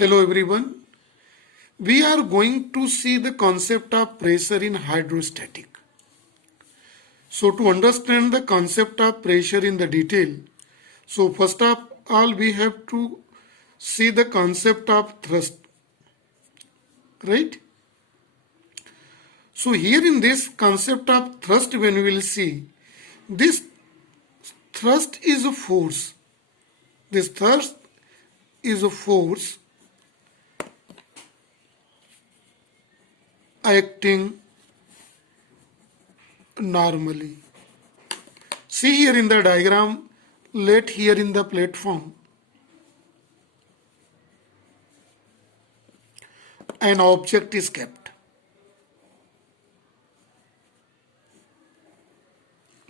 Hello everyone. We are going to see the concept of pressure in hydrostatic. So to understand the concept of pressure in the detail, so first of all we have to see the concept of thrust, right? So here in this concept of thrust, when we will see, this thrust is a force. This thrust is a force acting normally. See here in the diagram, let here in the platform an object is kept,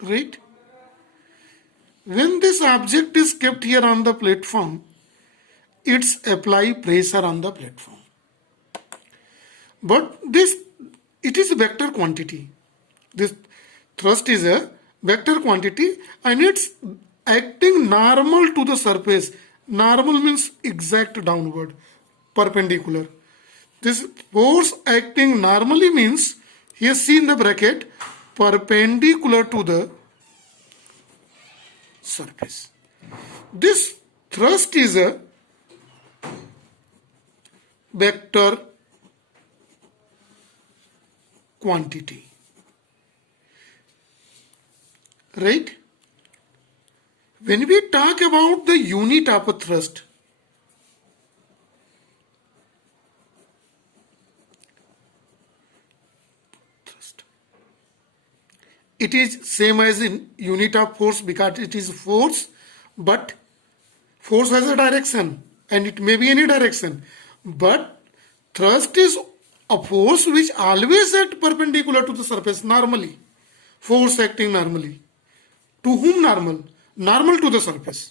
right? When this object is kept here on the platform, it's apply pressure on the platform. But it is a vector quantity. This thrust is a vector quantity and it's acting normal to the surface. Normal means exact downward, perpendicular. This force acting normally means, here see in the bracket, perpendicular to the surface. This thrust is a vector quantity, right? When we talk about the unit of a thrust, it is same as in unit of force because it is force, but force has a direction and it may be any direction, but thrust is a force which always act perpendicular to the surface normally. Force acting normally. To whom normal? Normal to the surface.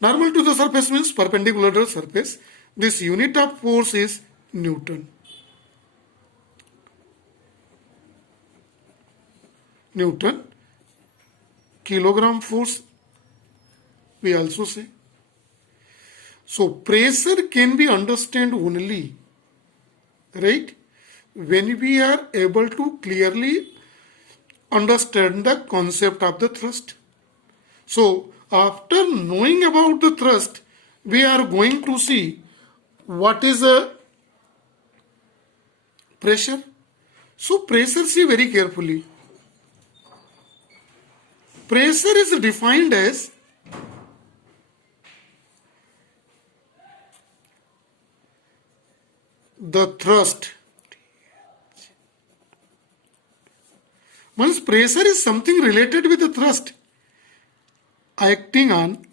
Normal to the surface means perpendicular to the surface. This unit of force is Newton. Newton. Kilogram force we also say. So pressure can be understood only, right, when we are able to clearly understand the concept of the thrust. So after knowing about the thrust, we are going to see what is a pressure. So pressure, see very carefully. Pressure is defined as the thrust. Once pressure is something related with the thrust acting on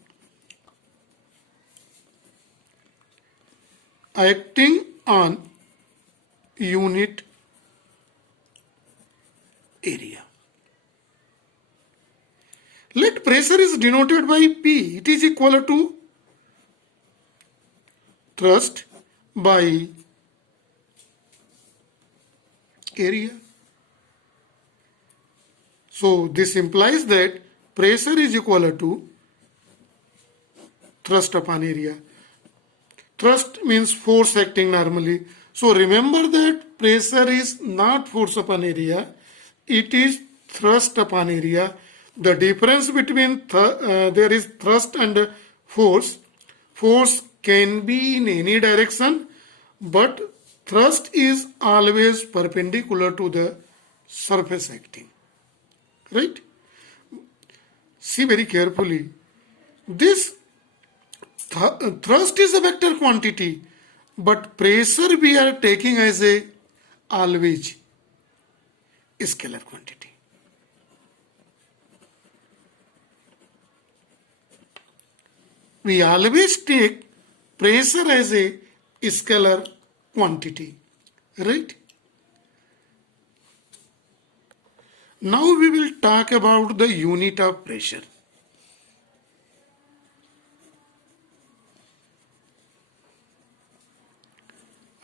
unit area. Let pressure is denoted by P. It is equal to thrust by area. So this implies that pressure is equal to thrust upon area. Thrust means force acting normally. So remember that pressure is not force upon area, it is thrust upon area. The difference between there is thrust and force. Force can be in any direction, but thrust is always perpendicular to the surface acting, right? See very carefully. This thrust is a vector quantity, but pressure we are taking as a always scalar quantity. We always take pressure as a scalar quantity, right? Now we will talk about the unit of pressure.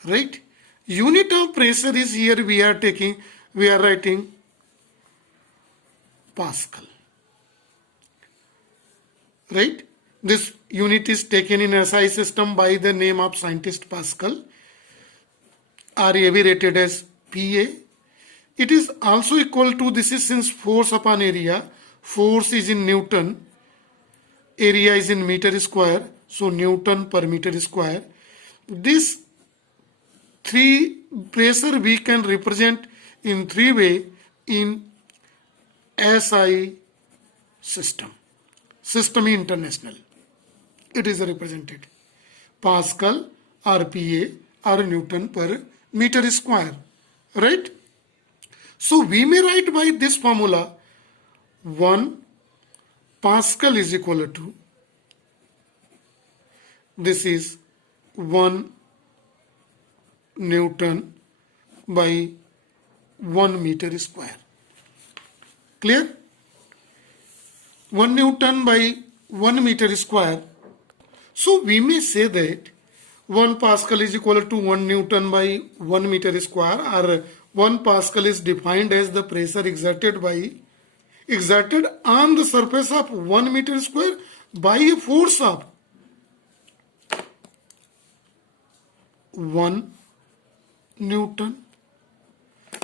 Right? Unit of pressure is here we are writing Pascal. Right? This unit is taken in SI system by the name of scientist Pascal, or abbreviated as PA. It is also equal to, this is since force upon area, force is in Newton, area is in meter square, so Newton per meter square. This three pressure we can represent in three way in SI system international. It is represented Pascal, RPA, or Newton per meter square, right? So we may write by this formula 1 Pascal is equal to, this is 1 Newton by 1 meter square. Clear? 1 Newton by 1 meter square. So we may say that 1 Pascal is equal to 1 Newton by 1 meter square, or 1 Pascal is defined as the pressure exerted on the surface of 1 meter square by a force of 1 Newton.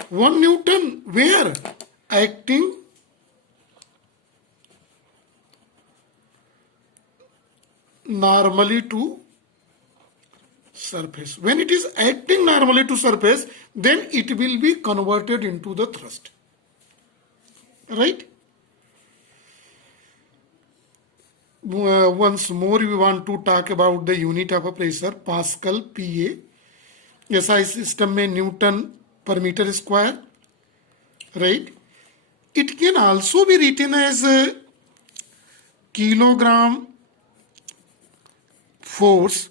1 Newton where? Acting normally to surface. When it is acting normally to surface, then it will be converted into the thrust. Right? Once more we want to talk about the unit of a pressure, Pascal, PA. SI system में Newton per meter square. Right? It can also be written as a kilogram force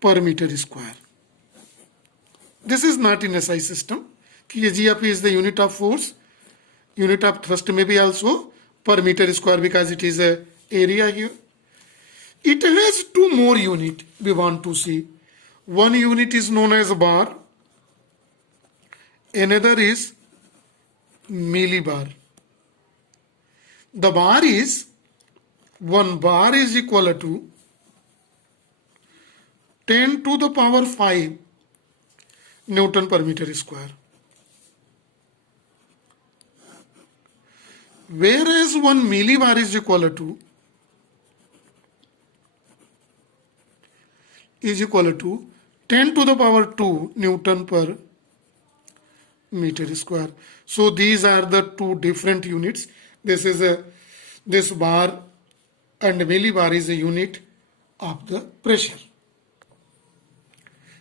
per meter square. This is not in SI system. kgf is the unit of force. Unit of thrust may be also per meter square because it is a area here. It has two more unit we want to see. One unit is known as bar. Another is millibar. The bar is, 1 bar is equal to 10 to the power 5 Newton per meter square. Whereas 1 millibar is equal to 10 to the power 2 Newton per meter square. So these are the two different units. This bar and millibar is a unit of the pressure.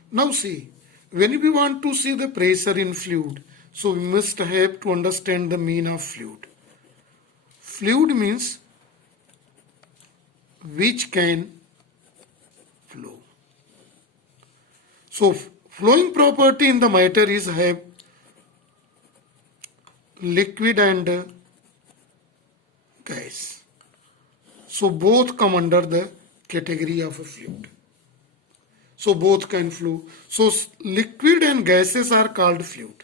Now see, when we want to see the pressure in fluid, so we must have to understand the mean of fluid. Fluid means which can flow. So flowing property in the matter is have liquid and gas. So both come under the category of a fluid. So both can flow. So liquid and gases are called fluid.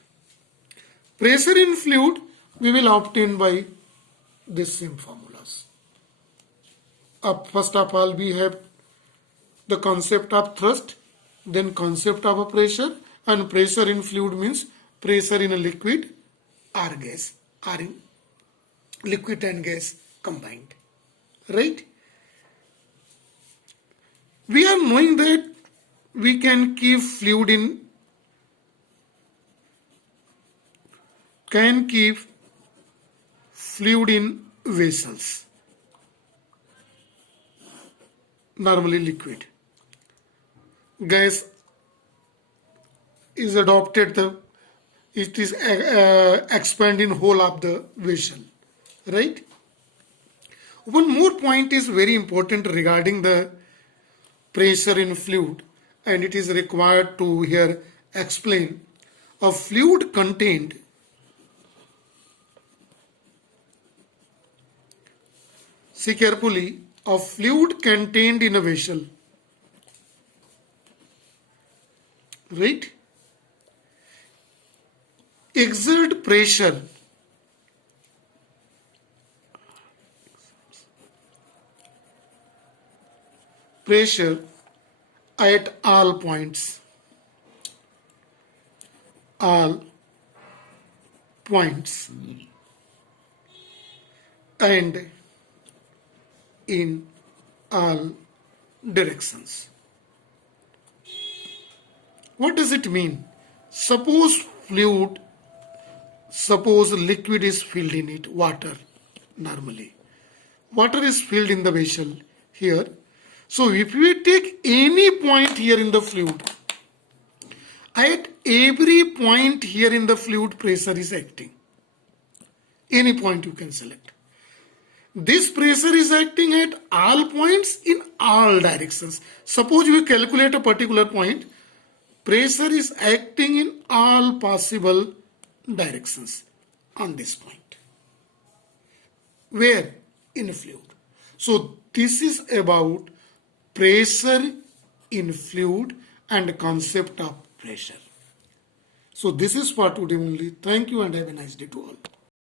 Pressure in fluid we will obtain by these same formulas. First of all we have the concept of thrust, then concept of a pressure, and pressure in fluid means pressure in a liquid or gas, or in liquid and gas combined. Right? We are knowing that we can keep fluid in vessels, normally liquid. Gas is adopted, it is expand in whole of the vessel, right? One more point is very important regarding the pressure in fluid, and it is required to here explain. A fluid contained see carefully, a fluid contained in a vessel, right, exert pressure pressure at all points. All points and in all directions. What does it mean? Suppose liquid is filled in it, water normally. Water is filled in the vessel here. So if we take any point here in the fluid, at every point here in the fluid pressure is acting. Any point you can select. This pressure is acting at all points in all directions. Suppose we calculate a particular point, pressure is acting in all possible directions on this point. Where? In a fluid. So this is about pressure in fluid and concept of pressure. So this is for today only. Thank you and have a nice day to all.